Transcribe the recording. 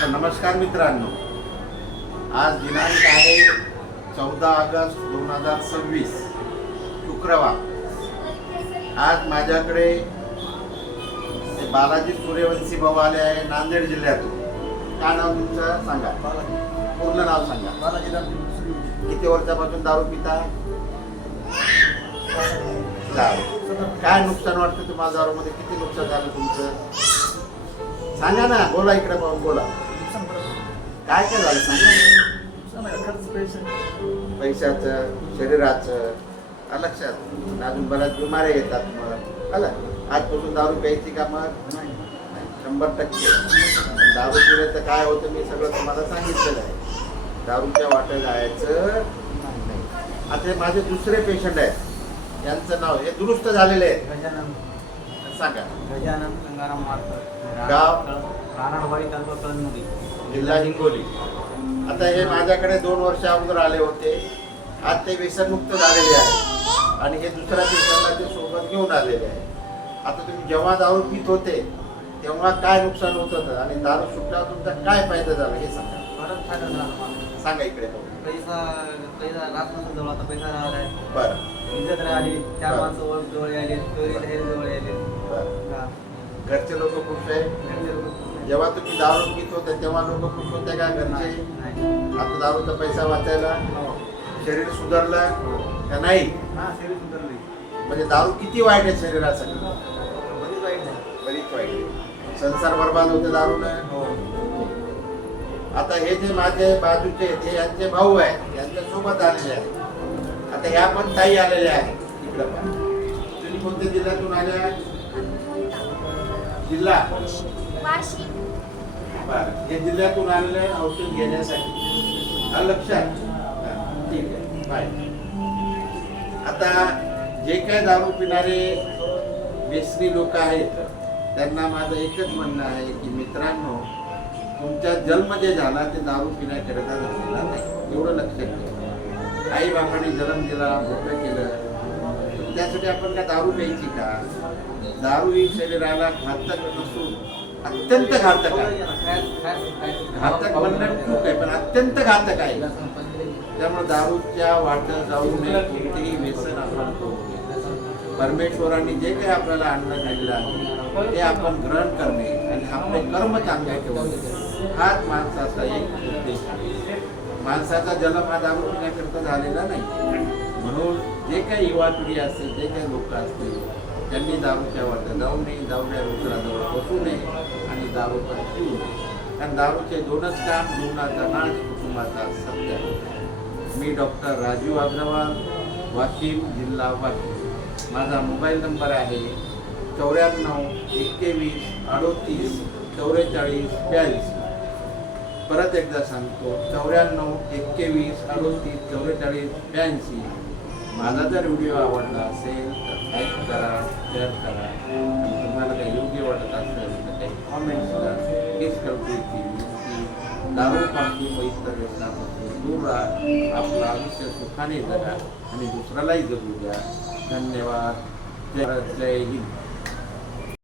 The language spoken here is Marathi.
तर नमस्कार मित्रांनो, आज दिनांक आहे 14 ऑगस्ट 2026 शुक्रवार। आज माझ्याकडे बालाजी सूर्यवंशी भाऊ आले आहे नांदेड जिल्ह्यातून। काय नाव तुमचं सांगा? पूर्ण नाव सांगा। बालाजी। किती वर्षापासून दारू पिता? काय नुकसान वाटतं तुम्हाला दारूमध्ये? किती नुकसान झालं तुमचं सांगा ना, बोला इकडे पाहून बोला। काय काय झालं सांगा। पैशाचं, शरीराचं, लक्षात अजून बऱ्याच बिमाऱ्या येतात। मग आला आजपासून दारू प्यायची का? मग 100% दारू पिले तर काय होतं मी सगळं तुम्हाला सांगितलेलं आहे। दारूच्या वाटेला जायचं नाही। आता हे माझे दुसरे पेशंट आहेत, यांचं नाव हे दुरुस्त झालेले आहे। गजानन सांगा। गजानन गंगाराम मारकर, गाव रानाडवाडी, तालुका कळमनुरी, जिल्हा हिंगोली। आता हे माझ्याकडे 2 वर्ष अगोदर आले होते। आज ते व्यसनमुक्त झालेले आहे आणि हे दुसऱ्या पेशंटला ते सोबत घेऊन आलेले आहे। आता तुम्ही जेव्हा दारू पित होते तेव्हा काय नुकसान होत होतं आणि दारू सुटल्यावर तुमचा काय फायदा झाला हे सांगा। परत फायदा झाला मला। सांगा इकडे पाहू। पैसा रात नसून जवळ, आता पैसा राहिलाय, बरं इज्जत राहिली, 4 बरं. माणसं ओळख जवळ आले, चोरी धैर्य जवळ आले। बरं, घरचे लोक खुश आहे? घरचे लोक जेव्हा तुम्ही दारू पित होते तेव्हा लोक खुश होते का घरचे? नाही। आता दारूचा पैसा वाचायला हो. शरीर सुधारलं का नाही? हा, शरीर सुधारली। म्हणजे दारू किती वाईट आहे शरीरासाठी? बरीच वाईट आहे। बरीच वाईट आहे। संसार बर्बाद होते दारूने। हो। आता हे जे माझे बाजूचे ते यांचे भाऊ आहेत, यांच्या सोबत आलेले आहेत। आता ह्या पण ताई आलेल्या आहेत इकडे पण। तुम्ही कोणत्या जिल्ह्यातून आल्या? जिल्हा वाशिम। बरं, हे जिल्ह्यातून आलेले आहे औषध घेण्यासाठी। आलं लक्षात? हा, ठीक आहे, बाय। आता जे काय दारू पिणारे व्यसनी लोक आहेत त्यांना माझं एकच म्हणणं आहे की मित्रांनो, तुमचा जन्म जे झाला ते दारू पिण्याकरिता झालेला नाही, एवढं लक्षात ठेवा। आई बापाने जन्म दिला, मोठं केलं, त्यासाठी आपण काय दारू प्यायची का? दारू ही शरीराला घातक नसून अत्यंत घातक आहे। घातक म्हणणं खूप आहे पण अत्यंत घातक आहे। त्यामुळे दारूच्या वाटेत जाऊ नये, कोणतेही व्यसन आपण करू नये। परमेश्वरांनी जे काही आपल्याला अन्न दिलेलं आहे ते आपण ग्रहण करणे आणि आपले कर्म चांगले ठेवणे हाच माणसाचा एक उद्देश आहे। माणसाचा जन्म हा दारू पिण्याकरता झालेला नाही। म्हणून जे काही युवा पिढी असेल, जे काही लोक असतील, त्यांनी दारूच्या वाटेत जाऊ नये, दारूच्या मित्राजवळ बसू नये आणि दारू पण पिऊ नये। कारण दारूचे 2च काम, जीवनाचा नाश, कुटुंबाचा सत्य। मी डॉक्टर राजीव अग्रवाल, वाशिम, जिल्हा वाशिम। माझा मोबाईल नंबर आहे 94 21 38 44 42। परत एकदा सांगतो, 94 21 38 44 82। माझा जर व्हिडिओ आवडला असेल तर लाईक करा, शेअर करा आणि तुम्हाला काही योग्य वाटत असेल तर काही कॉमेंट्स करा। हीच कल्पनेची दारूपासून व इतर व्यसनापासून दूर राहा, आपलं आयुष्य सुखाने जगा आणि दुसऱ्यालाही जगू द्या। धन्यवाद। जय हिंद।